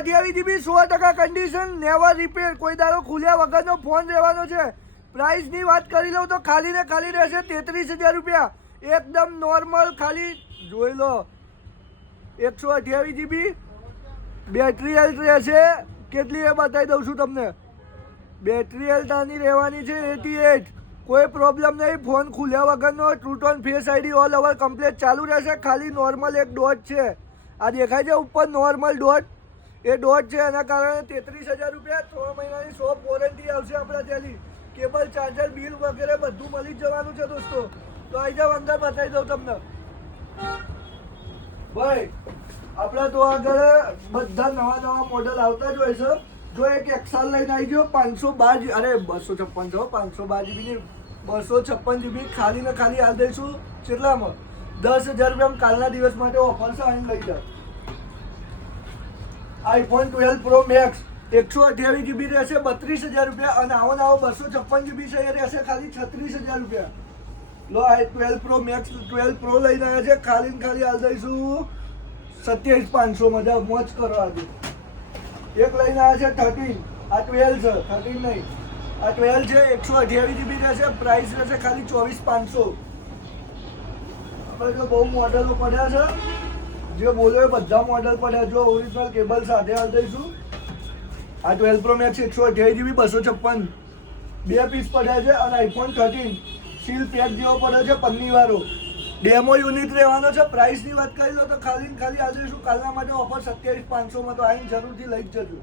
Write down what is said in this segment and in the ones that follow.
128 GB 100% condition, never repair, કોઈ દાડો ખુલ્યા વગરનો ફોન રહેવાનો છે। પ્રાઇસની વાત કરી લઉં તો ખાલી ને ખાલી રહેશે 33,000 રૂપિયા, એકદમ નોર્મલ। ખાલી જોઈ લો 128 GB, બેટરી હેલ્થ રહેશે કેટલી એ બતાવી દઉં છું તમને। બેટરી હેલ્થ આની રહેવાની છે 88, કોઈ પ્રોબ્લેમ નહીં। ફોન ખુલ્યા વગરનો, True Tone Face ID all over complete ચાલુ રહેશે। ખાલી નોર્મલ એક ડોટ છે, આ દેખાય છે ઉપર નોર્મલ ડોટ, એ ડોટ છે, એના કારણે 33,000 રૂપિયા। 3 મહિનાની શોપ વોરંટી આવશે આપણા ત્યાંથી। કેબલ, ચાર્જર, બિલ વગેરે બધું મળી જ જવાનું છે દોસ્તો। તો આવી જાવ, અંદર બતાવી દઉં તમને ભાઈ। આપણા તો આગળ બધા નવા મોડલ આવતા જ હોય છે। જો એક એક્સાલ લઈને આવી ગયો 512, અરે 256 છો, 512 GB ની 256 GB ખાલી ને ખાલી હાલ દઈશું કેટલામાં? 10,000 રૂપિયા કાલના દિવસ માટે ઓફર છે, આને લઈ જાઓ। iPhone 12 Pro Max 128 GB રહેશે 32,000 રૂપિયા, અને આવો 256 GB છે એ રહેશે ખાલી 36,000 રૂપિયા। લો આ 12 Pro Max 12 Pro લઈને આવ્યા છે, ખાલી ને ખાલી હાલ દઈશું 27,500 મજા મોજ કરો આજે। એક લઈને આવ્યા છે 13, આ 12 છે, 13 નહીં, આ 12 છે, 128 GB રહેશે, પ્રાઇસ રહેશે ખાલી 24,500। આપણે જો બહુ મોડલો પડ્યા છે, જે બોલ્યો એ બધા મોડલ પડ્યા। જો ઓરિજિનલ કેબલ સાથે હાલ દઈશું। આ 12 Pro Max 128 GB 256 બે પીસ પડ્યા છે, અને iPhone 13 સીલ પેક જેવો પડ્યો છે પન્ની વાળો, ડેમો યુનિટ રહેવાનો છે। પ્રાઇસની વાત કરી લો તો ખાલી ને ખાલી આ દઈશું કાલના માટે ઓફર 27,500 માં। તો આઈને જરૂરથી લઈ જ જજો,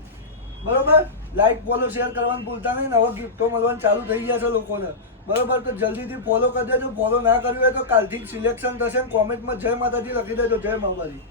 બરોબર? લાઈક, ફોલો, શેર કરવાનું ભૂલતા નહીં। નવા ગિફ્ટો મળવાનું ચાલુ થઈ ગયા છે લોકોને, બરોબર? તો જલ્દીથી ફોલો કરી દેજો। ફોલો ના કર્યું હોય તો કાલથી સિલેક્શન થશે, કોમેન્ટમાં જય માતાજી લખી દેજો। જય માતાજી।